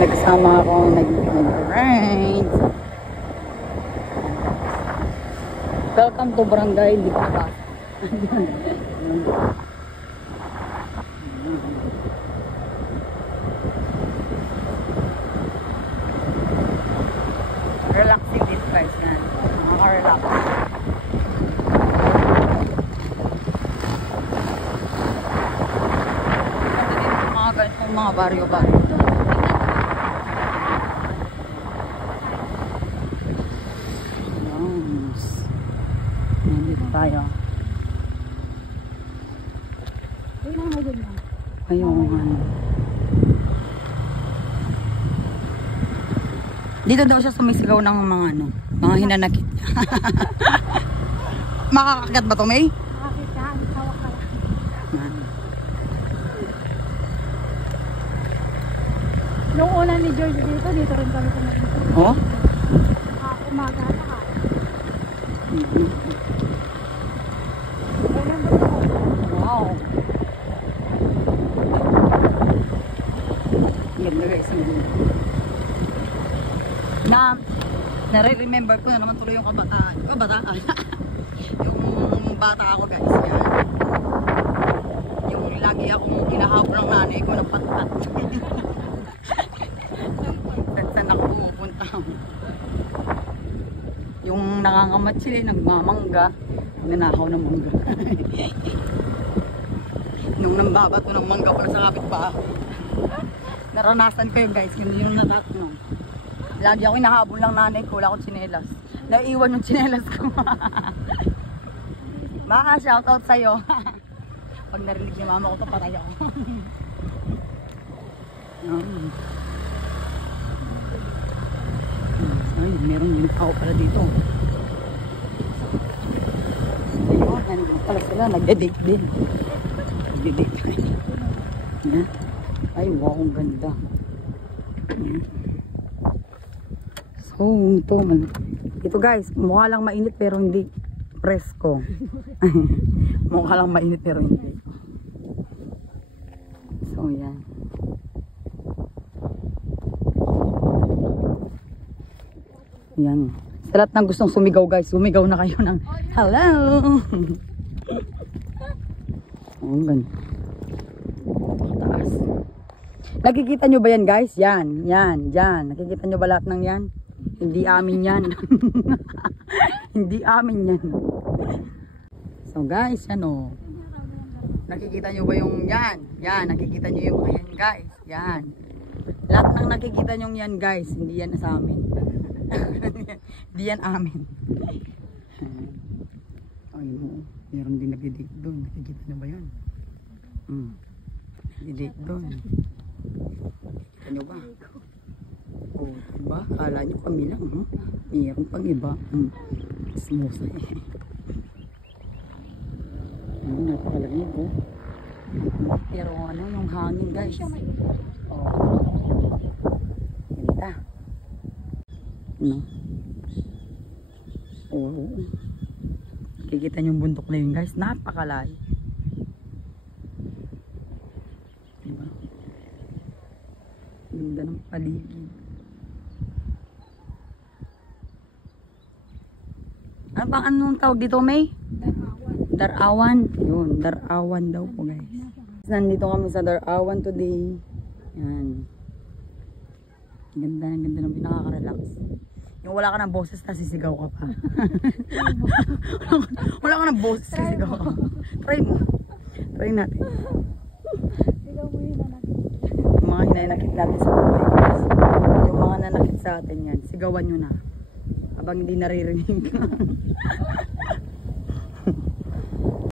Nagsama ako nag-ride. Welcome to Barangay Lipapas. Relaxing dito guys yan. Nakaka-relax. Mga ganitong mga baryo-baryo. Nandito tayo. Ayun, ano. Dito daw siya sumisigaw ng mga ano, mga hinanakit. Makakagat ba ito, May? Makakita, hawak ka lang. Nung una ni George dito rin kami pumunta. Oh? Umaga na ka. Wow. Ganda guys. Nare-remember ko na naman tuloy yung kabataan. Yung bata ako guys. Yan. Yung lagi akong hinahabol ng nanay ko ng patat. Saan ako pumupunta. Yung nangangamat sila, nagmamangga. Nanakaw ng mangga. Nung nambabato ng mangga pala sa kapitbahay. Naranasan ko yun guys. Yung natatno. Lagi ako hinahabol ng nanay ko. Wala akong tsinelas. Naiiwan yung tsinelas ko. Baka shoutout sa'yo. Pag narinig ni mama ko ito, patay ako. Ay, meron din tao pala dito. Ayun, nandun pala sila. Nagde-date din. Nagde-date. Ay, wow, ang ganda. So, ito guys, mukha lang mainit pero hindi presko. Mukha lang mainit pero hindi. So, yan. Yan. Sa lahat ng gustong sumigaw guys, sumigaw na kayo ng hello! Oh, ganda. Napakataas. Nakikita nyo ba yan guys? Yan, yan, yan. Nakikita nyo ba lahat ng yan? Hindi amin yan. Hindi amin yan. So guys, yan o. Nakikita nyo ba yung yan? Yan, nakikita nyo yung mga yan guys. Yan. Lahat ng nakikita nyo yan guys, hindi yan sa amin. Hindi yan amin. Ay mo, meron din nagdidig doon. Nakikita nyo ba yan? Nagdidig doon. Nakikita nyo ba? Oh, diba? Kala nyo kami lang, mayroon pang iba. Smusa eh. Napakalamig oh. Pero ano yung hangin guys. Oh. Ganita. No? Oh. Kikita nyo yung bundok na yun guys. Napakalayo. Diba? Ganda ng paligid. Ano bang anong tawag dito, May? Darawan. Yun, Darawan daw po guys. Nandito kami sa Darawan today. Yan. Ganda ng pinaka-relax. Yung wala ka ng boses, nasisigaw ka pa. Wala ka ng boses, sisigaw ka. Try mo. Try natin. Sigaw mo yun na natin. Yung mga hinanakit natin sa buhay. Yung mga nanakit sa atin yan, sigawan nyo na. Habang hindi naririnig ka.